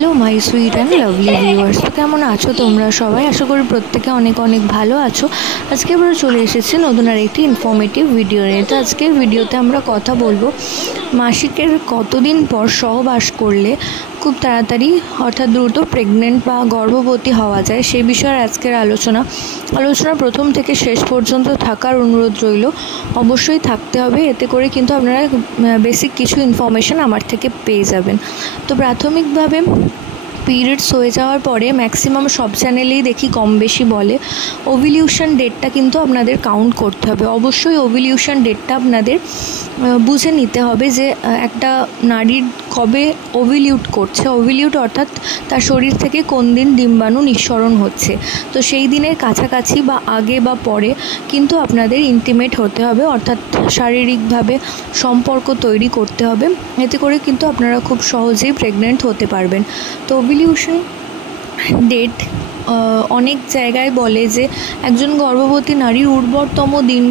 Hello my sweet and lovely viewers, তো কেমন আছো তোমরা সবাই? আশা করি প্রত্যেকে অনেক অনেক ভালো আছো। আজকে আমরা চলে এসেছি নতুন আর একটি ইনফরমেটিভ ভিডিও নিয়ে। তো আজকের ভিডিওতে আমরা কথা বলবো মাসিকের কতদিন পর সহবাস করলে খুব তাড়াতাড়ি অর্থাৎ দ্রুত প্রেগনেন্ট বা গর্ভবতী হওয়া যায়, সেই বিষয়ে আজকের আলোচনা প্রথম থেকে শেষ পর্যন্ত থাকার অনুরোধ রইল। অবশ্যই থাকতে হবে, এতে করে কিন্তু আপনারা বেসিক কিছু ইনফরমেশন আমার থেকে পেয়ে যাবেন। তো প্রাথমিকভাবে পিরিয়ডস হয়ে যাওয়ার পরে ম্যাক্সিমাম সব চ্যানেলেই দেখি কম বেশি বলে ওভিলিউশন ডেটটা কিন্তু আপনাদের কাউন্ট করতে হবে। অবশ্যই ওভিলিউশন ডেটটা আপনাদের বুঝে নিতে হবে যে একটা নারীর কবে ওভিলিউট করছে। ওভিলিউট অর্থাৎ তার শরীর থেকে কোন দিন ডিম্বাণু নিঃসরণ হচ্ছে। তো সেই দিনের কাছাকাছি বা আগে বা পরে কিন্তু আপনাদের ইন্টিমেট হতে হবে, অর্থাৎ শারীরিকভাবে সম্পর্ক তৈরি করতে হবে। এতে করে কিন্তু আপনারা খুব সহজেই প্রেগনেন্ট হতে পারবেন। তো ওভিলিউশন ডেট অনেক জায়গায় বলে যে একজন গর্ভবতী নারীর উর্বরতম দিন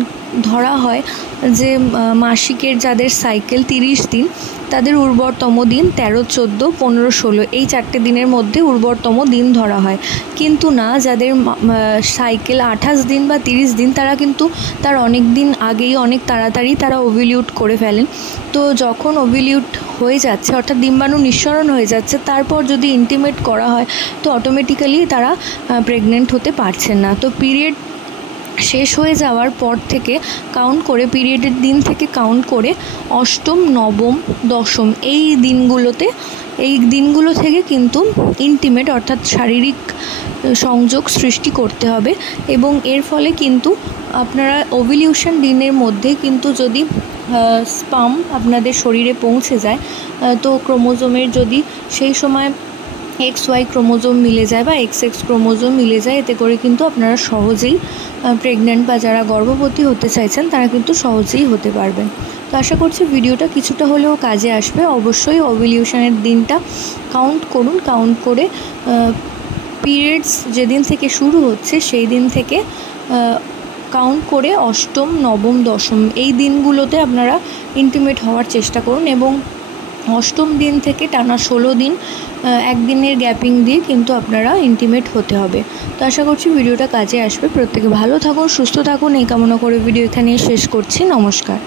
ধরা হয় যে মাসিকের যাদের সাইকেল 30 দিন, তাদের উর্বরতম দিন 13, 14, 15, 16 এই 4টে দিনের মধ্যে উর্বরতম দিন ধরা হয়। কিন্তু না, যাদের সাইকেল 28 দিন বা 30 দিন, তারা কিন্তু তার অনেক দিন আগেই অনেক তাড়াতাড়ি তারা ওভিলিউট করে ফেলেন। তো যখন ওভিলিউট হয়ে যাচ্ছে অর্থাৎ ডিম্বাণু নিঃসরণ হয়ে যাচ্ছে, তারপর যদি ইন্টিমেট করা হয় তো অটোমেটিক্যালি তারা প্রেগনেন্ট হতে পারছেন না। তো পিরিয়ড শেষ হয়ে যাওয়ার পর থেকে কাউন্ট করে, পিরিয়ডের দিন থেকে কাউন্ট করে অষ্টম, নবম, দশম এই দিনগুলো থেকে কিন্তু ইন্টিমেট অর্থাৎ শারীরিক সংযোগ সৃষ্টি করতে হবে। এবং এর ফলে কিন্তু আপনারা ওভিলিউশন দিনের মধ্যে কিন্তু যদি স্পাম আপনাদের শরীরে পৌঁছে যায়, তো ক্রোমোজোমের যদি সেই সময় XY ক্রোমোজোম মিলে যায় বা XX ক্রোমোজোম মিলে যায়, এতে করে কিন্তু আপনারা সহজেই প্রেগনেন্ট বা যারা গর্ভবতী হতে চাইছেন তারা কিন্তু সহজেই হতে পারবেন। তো আশা করছি ভিডিওটা কিছুটা হলেও কাজে আসবে। অবশ্যই ওভিলিউশনের দিনটা কাউন্ট করুন। কাউন্ট করে পিরিয়ডস যেদিন থেকে শুরু হচ্ছে সেই দিন থেকে কাউন্ট করে অষ্টম, নবম, দশম এই দিনগুলোতে আপনারা ইন্টিমেট হওয়ার চেষ্টা করুন। এবং অষ্টম দিন থেকে টানা 16 দিন একদিনের গ্যাপিং দিয়ে কিন্তু আপনারা ইন্টিমেট হতে হবে। তো আশা করছি ভিডিওটা কাজে আসবে। প্রত্যেকে ভালো থাকুন, সুস্থ থাকুন এই কামনা করে ভিডিও এখানেই শেষ করছি। নমস্কার।